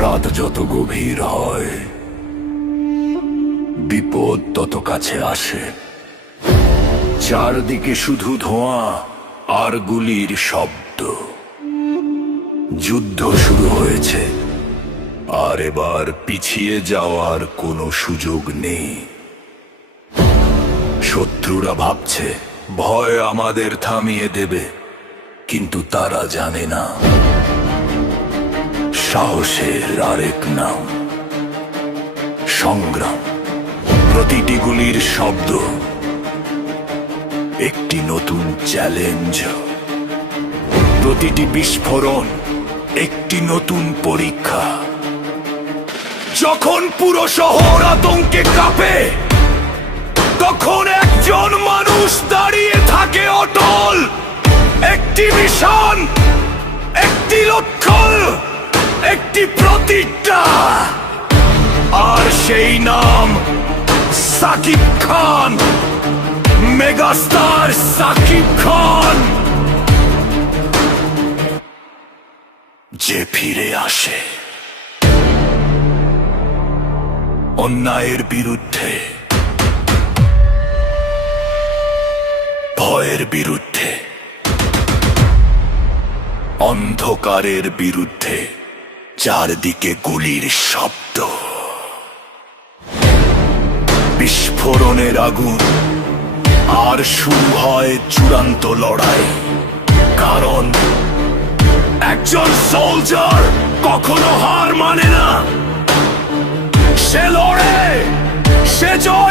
রাত যত গভীর হয়, বিপদ তত কাছে আসে। চারদিকে শুধু ধোঁয়া আর গুলির শব্দ। যুদ্ধ শুরু হয়েছে, আর এবার পিছিয়ে যাওয়ার কোনো সুযোগ নেই। শত্রুরা ভাবছে ভয় আমাদের থামিয়ে দেবে, কিন্তু তারা জানে না সাহসের আরেক নাম সংগ্রাম। প্রতিটি গুলির শব্দ একটি নতুন চ্যালেঞ্জ, প্রতিটি বিস্ফোরণ একটি নতুন পরীক্ষা। যখন পুরো শহর আতঙ্কে কাঁপে, তখন একজন মানুষ দাঁড়িয়ে থাকে অটল। একটি মিশন, একটি লক্ষ্য, একটি প্রতিজ্ঞা, আর সেই নাম সাকিব খান। মেগাস্টার সাকিব খান, যে ফিরে আসে অন্যায়ের বিরুদ্ধে, ভয়ের বিরুদ্ধে, অন্ধকারের বিরুদ্ধে। চারদিকে গুলির শব্দ, বিস্ফোরণের আগুন, আর শুরু হয় চূড়ান্ত লড়াই। কারণ একজন সোলজার কখনো হার মানে না। সে লড়ে, সে জয়